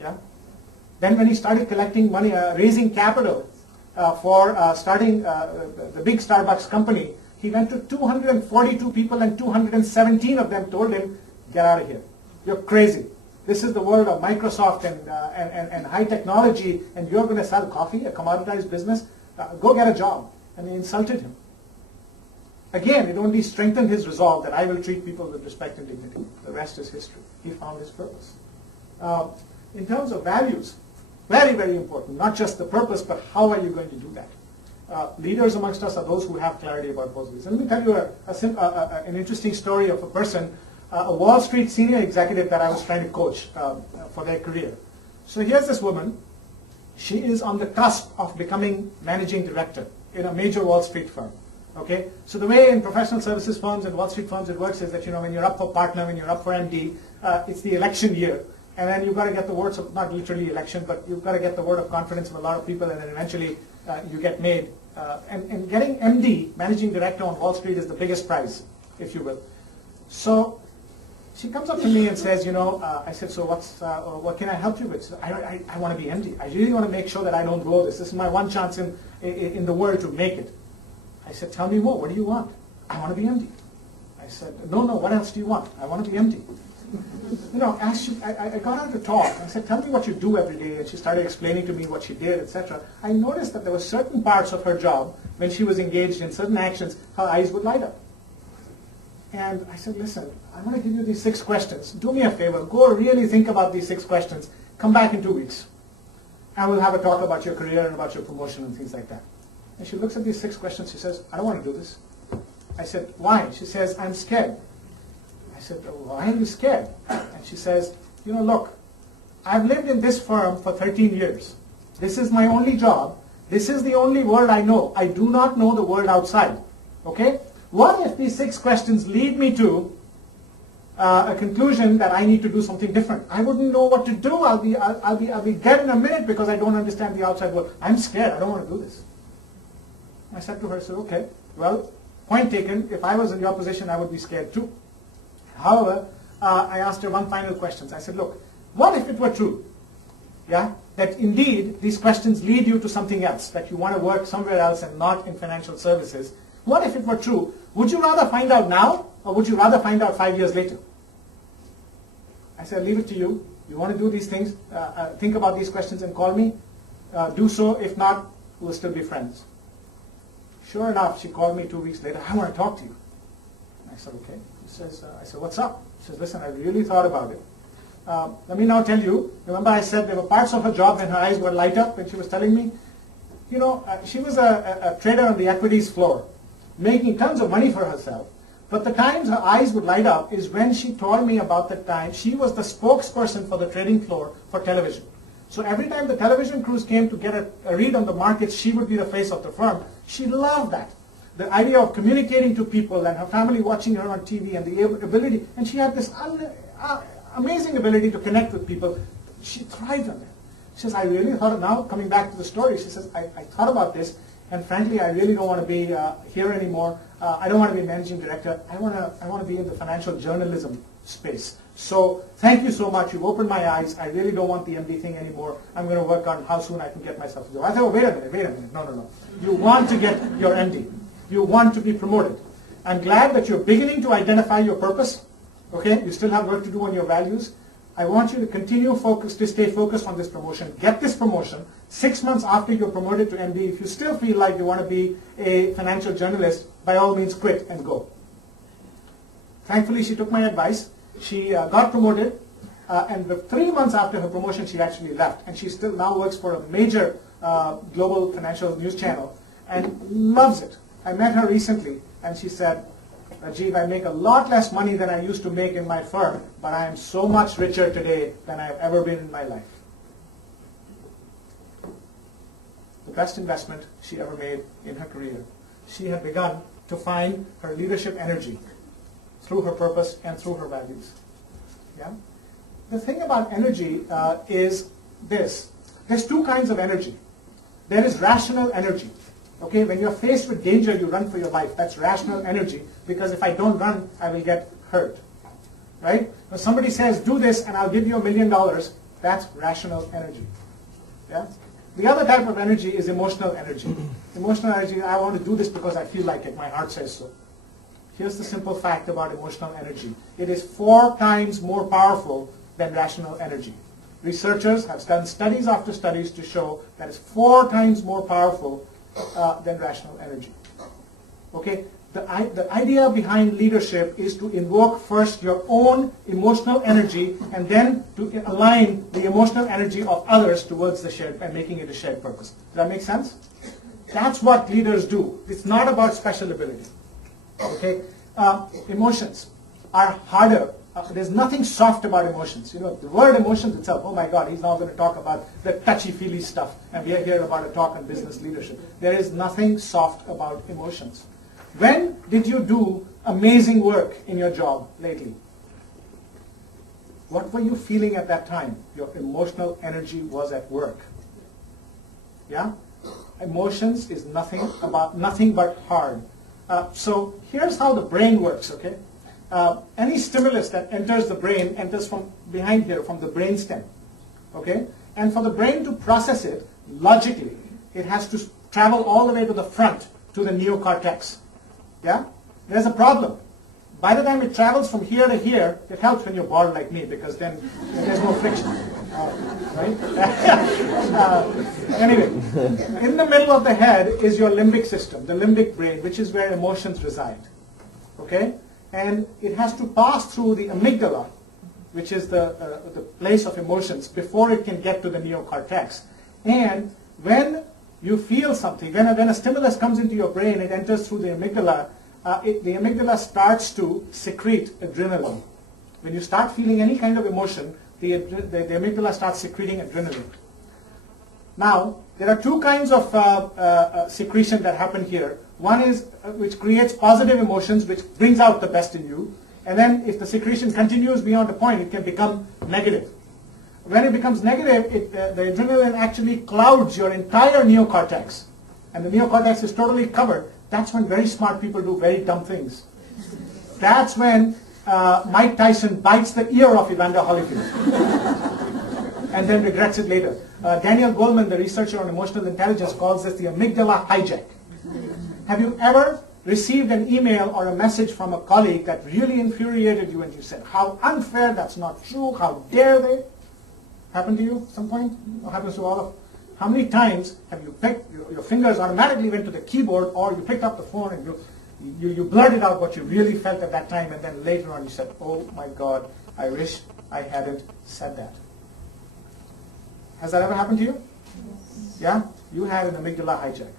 Yeah. Then when he started collecting money, raising capital for starting the big Starbucks company, he went to 242 people and 217 of them told him, get out of here. You're crazy. This is the world of Microsoft and high technology, and you're going to sell coffee, a commoditized business? Go get a job. And they insulted him. Again, it only strengthened his resolve that I will treat people with respect and dignity. The rest is history. He found his purpose. In terms of values, very, very important. Not just the purpose, but how are you going to do that? Leaders amongst us are those who have clarity about both of these. And let me tell you an interesting story of a person, a Wall Street senior executive that I was trying to coach for their career. So here's this woman. She is on the cusp of becoming managing director in a major Wall Street firm. Okay, so the way in professional services firms and Wall Street firms it works is that, you know, when you're up for partner, when you're up for MD, it's the election year, and then you've got to get the words of, not literally election, but you've got to get the word of confidence of a lot of people, and then eventually you get made. And getting MD, managing director on Wall Street, is the biggest prize, if you will. So she comes up to me and says, you know, I said, so what can I help you with? So I want to be MD. I really want to make sure that I don't blow this. This is my one chance in the world to make it. I said, tell me more. What do you want? I want to be MD. I said, no, what else do you want? I want to be MD. You know, I got her to talk. I said, tell me what you do every day. And she started explaining to me what she did, etc. I noticed that there were certain parts of her job, when she was engaged in certain actions, her eyes would light up. And I said, listen, I'm going to give you these 6 questions. Do me a favor. Go really think about these 6 questions. Come back in 2 weeks. And we'll have a talk about your career and about your promotion and things like that. And she looks at these 6 questions. She says, I don't want to do this. I said, why? She says, I'm scared. I said, why are you scared? And she says, you know, look, I've lived in this firm for 13 years. This is my only job. This is the only world I know. I do not know the world outside. Okay? What if these 6 questions lead me to a conclusion that I need to do something different? I wouldn't know what to do. I'll be dead in a minute because I don't understand the outside world. I'm scared. I don't want to do this. I said to her, so okay, well, point taken. If I was in your position, I would be scared too. However, I asked her one final question. I said, look, what if it were true, yeah, that indeed these questions lead you to something else, that you want to work somewhere else and not in financial services? What if it were true? Would you rather find out now, or would you rather find out 5 years later? I said, leave it to you. You want to do these things, think about these questions and call me. Do so. If not, we'll still be friends. Sure enough, she called me 2 weeks later. I want to talk to you. I said, okay. I said, what's up? She says, listen, I really thought about it. Let me now tell you, remember I said there were parts of her job when her eyes would light up when she was telling me? You know, she was a trader on the equities floor, making tons of money for herself. But the times her eyes would light up is when she told me about the time she was the spokesperson for the trading floor for television. So every time the television crews came to get a read on the markets, she would be the face of the firm. She loved that. The idea of communicating to people and her family watching her on TV and the ability, and she had this amazing ability to connect with people. She thrived on that. She says, I really thought, now coming back to the story, she says, I thought about this, and frankly, I really don't want to be here anymore. I don't want to be managing director. I want to be in the financial journalism space. So thank you so much. You've opened my eyes. I really don't want the MD thing anymore. I'm going to work on how soon I can get myself a job. I said, oh, wait a minute. No. You want to get your MD. You want to be promoted. I'm glad that you're beginning to identify your purpose. Okay, you still have work to do on your values. I want you to continue to stay focused on this promotion. Get this promotion. 6 months after you're promoted to MD, if you still feel like you want to be a financial journalist, by all means quit and go. Thankfully, she took my advice. She got promoted, and 3 months after her promotion, she actually left. And she still now works for a major global financial news channel and loves it. I met her recently, and she said, Rajeev, I make a lot less money than I used to make in my firm, but I am so much richer today than I've ever been in my life. The best investment she ever made in her career. She had begun to find her leadership energy through her purpose and through her values. Yeah? The thing about energy is this. There's 2 kinds of energy. There is rational energy. Okay, when you're faced with danger, you run for your life. That's rational energy, because if I don't run, I will get hurt. Right? When somebody says, do this and I'll give you $1 million, That's rational energy. Yeah? The other type of energy is emotional energy. Emotional energy, I want to do this because I feel like it, my heart says so. Here's the simple fact about emotional energy. It is 4 times more powerful than rational energy. Researchers have done studies after studies to show that it's 4 times more powerful than rational energy. Okay? The idea behind leadership is to invoke first your own emotional energy and then to align the emotional energy of others towards the shared and making it a shared purpose. Does that make sense? That's what leaders do. It's not about special ability. Okay? Emotions are harder. There's nothing soft about emotions. You know, the word emotions itself, oh my God, he's now going to talk about the touchy-feely stuff. And we are here about a talk on business leadership. There is nothing soft about emotions. When did you do amazing work in your job lately? What were you feeling at that time? Your emotional energy was at work. Yeah? Emotions is nothing but hard. So here's how the brain works, okay? Any stimulus that enters the brain enters from behind here, from the brainstem, okay? And for the brain to process it logically, it has to travel all the way to the front, to the neocortex. Yeah? There's a problem. By the time it travels from here to here, it helps when you're bald like me, because then there's no friction. Right? Anyway, in the middle of the head is your limbic system, the limbic brain, which is where emotions reside. Okay? And it has to pass through the amygdala, which is the place of emotions, before it can get to the neocortex. And when you feel something, when a stimulus comes into your brain, it enters through the amygdala, the amygdala starts to secrete adrenaline. When you start feeling any kind of emotion, the amygdala starts secreting adrenaline. Now, there are 2 kinds of secretion that happen here. One is which creates positive emotions, which brings out the best in you. And then if the secretion continues beyond a point, it can become negative. When it becomes negative, the adrenaline actually clouds your entire neocortex. And the neocortex is totally covered. That's when very smart people do very dumb things. That's when Mike Tyson bites the ear of Evander Holyfield and then regrets it later. Daniel Goleman, the researcher on emotional intelligence, calls this the amygdala hijack. Have you ever received an email or a message from a colleague that really infuriated you and you said, how unfair, that's not true, how dare they? Happened to you at some point? Or happens to all of? How many times have you picked, your fingers automatically went to the keyboard, or you picked up the phone and you blurted out what you really felt at that time, and then later on you said, oh my God, I wish I hadn't said that. Has that ever happened to you? Yeah? You had an amygdala hijack.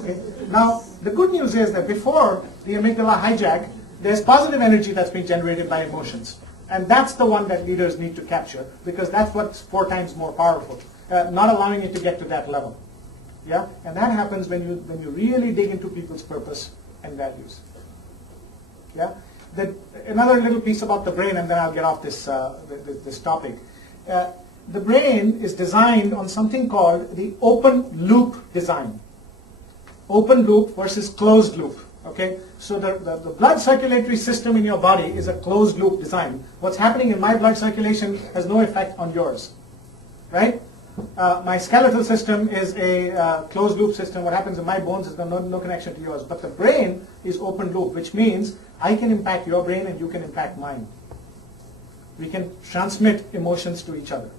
Okay? Now, the good news is that before the amygdala hijack, there's positive energy that's being generated by emotions. And that's the one that leaders need to capture, because that's what's 4 times more powerful. Not allowing it to get to that level. Yeah? And that happens when you really dig into people's purpose and values. Yeah? Another little piece about the brain, and then I'll get off this, this topic. The brain is designed on something called the open loop design. Open loop versus closed loop. Okay? So the blood circulatory system in your body is a closed loop design. What's happening in my blood circulation has no effect on yours. Right? My skeletal system is a closed loop system. What happens in my bones has no connection to yours. But the brain is open loop, which means I can impact your brain and you can impact mine. We can transmit emotions to each other.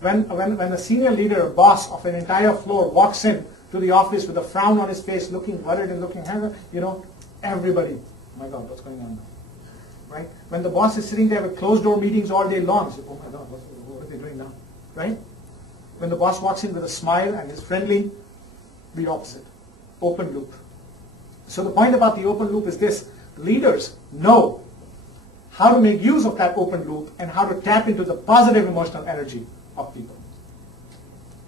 When a senior leader, a boss of an entire floor walks in to the office with a frown on his face, looking worried and looking haggard, you know, everybody, oh my God, what's going on now? Right? When the boss is sitting there with closed door meetings all day long, you say, oh my God, what are they doing now? Right? When the boss walks in with a smile and is friendly, the opposite. Open loop. So the point about the open loop is this: leaders know how to make use of that open loop and how to tap into the positive emotional energy of people.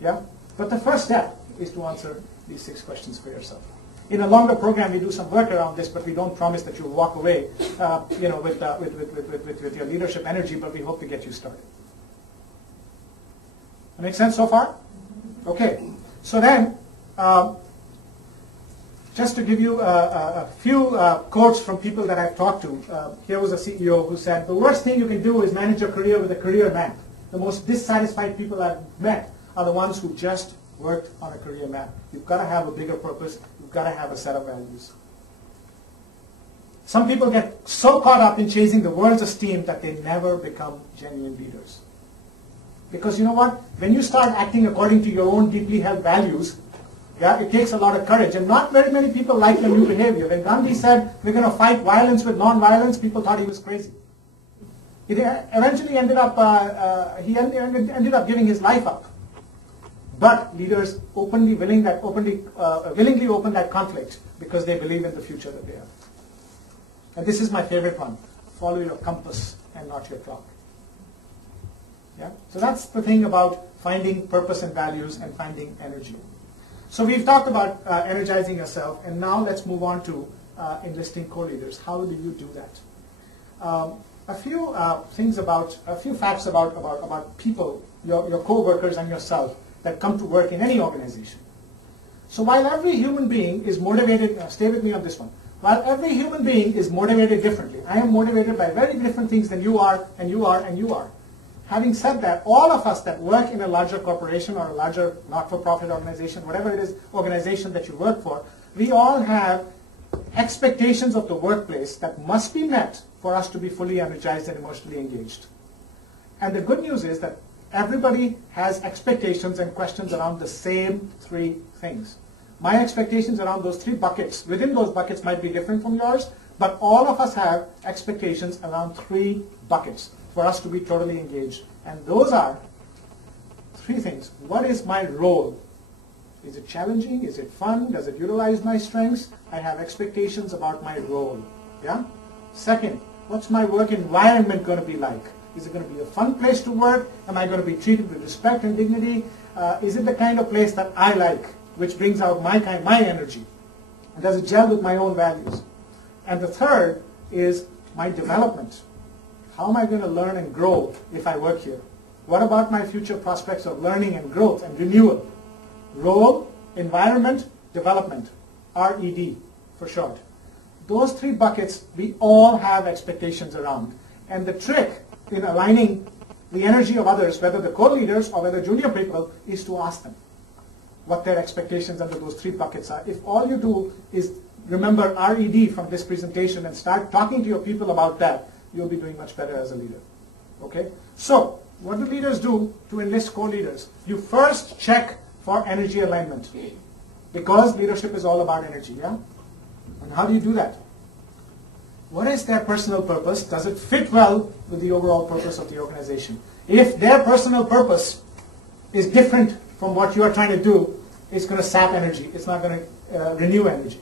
Yeah? But the first step is to answer these 6 questions for yourself. In a longer program, we do some work around this, but we don't promise that you'll walk away you know, with your leadership energy, but we hope to get you started. That make sense so far? Okay. So then, just to give you a few quotes from people that I've talked to, here was a CEO who said, the worst thing you can do is manage your career with a career map. the most dissatisfied people I've met are the ones who just worked on a career map. You've got to have a bigger purpose. You've got to have a set of values. Some people get so caught up in chasing the world's esteem that they never become genuine leaders. Because you know what? When you start acting according to your own deeply held values, yeah, it takes a lot of courage. And not very many people like the new behavior. When Gandhi said, we're going to fight violence with non-violence, people thought he was crazy. It eventually ended up, he ended up giving his life up. But leaders willingly open that conflict because they believe in the future that they have. And this is my favorite one. Follow your compass and not your clock. Yeah? So that's the thing about finding purpose and values and finding energy. So we've talked about energizing yourself, and now let's move on to enlisting co-leaders. How do you do that? A few facts about people, your co-workers and yourself that come to work in any organization. So while every human being is motivated, stay with me on this one. While every human being is motivated differently, I am motivated by very different things than you are, and you are, and you are. Having said that, all of us that work in a larger corporation or a larger not-for-profit organization, whatever it is, organization that you work for, we all have expectations of the workplace that must be met for us to be fully energized and emotionally engaged. And the good news is that everybody has expectations and questions around the same three things. My expectations around those three buckets, within those buckets might be different from yours, but all of us have expectations around three buckets for us to be totally engaged. And those are three things. What is my role? Is it challenging? Is it fun? Does it utilize my strengths? I have expectations about my role. Yeah? Second, what's my work environment going to be like? Is it going to be a fun place to work? Am I going to be treated with respect and dignity? Is it the kind of place that I like, which brings out my energy? And does it gel with my own values? And the third is my development. How am I going to learn and grow if I work here? What about my future prospects of learning and growth and renewal? Role, environment, development, RED for short. Those three buckets we all have expectations around. And the trick in aligning the energy of others, whether the co-leaders or whether junior people, is to ask them what their expectations under those three buckets are. If all you do is remember RED from this presentation and start talking to your people about that, you'll be doing much better as a leader. Okay? So, what do leaders do to enlist co-leaders? You first check for energy alignment, because leadership is all about energy, yeah? And how do you do that? What is their personal purpose? Does it fit well with the overall purpose of the organization? If their personal purpose is different from what you are trying to do, it's going to sap energy. It's not going to renew energy.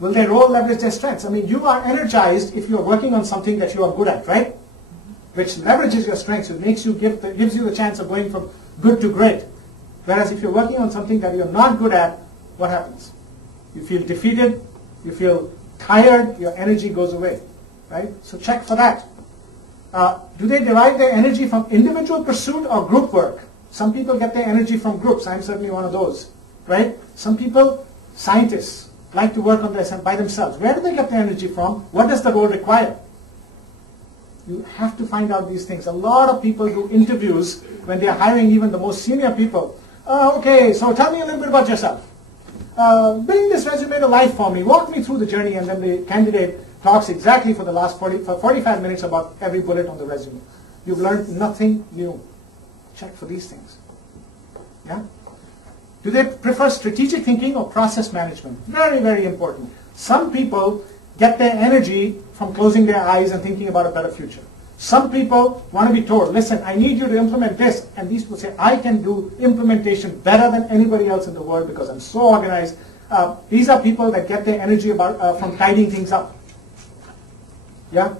Will their role leverage their strengths? I mean, you are energized if you are working on something that you are good at, right? Which leverages your strengths. It makes you gives you the chance of going from good to great. Whereas if you're working on something that you're not good at, what happens? You feel defeated, you feel tired, your energy goes away, right? So check for that. Do they derive their energy from individual pursuit or group work? Some people get their energy from groups. I'm certainly one of those, right? Some people, scientists, like to work on this by themselves. Where do they get their energy from? What does the role require? You have to find out these things. A lot of people do interviews when they are hiring even the most senior people. Okay, so tell me a little bit about yourself. Bring this resume to life for me. Walk me through the journey, and then the candidate talks exactly for the last 45 minutes about every bullet on the resume. You've learned nothing new. Check for these things. Yeah? Do they prefer strategic thinking or process management? Very, very important. Some people get their energy from closing their eyes and thinking about a better future. Some people want to be told, listen, I need you to implement this. And these people say, I can do implementation better than anybody else in the world because I'm so organized. These are people that get their energy from tidying things up. Yeah?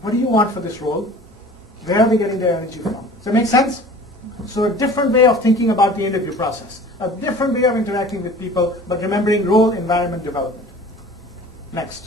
What do you want for this role? Where are they getting their energy from? Does that make sense? So a different way of thinking about the interview process. A different way of interacting with people, but remembering role, environment, development. Next.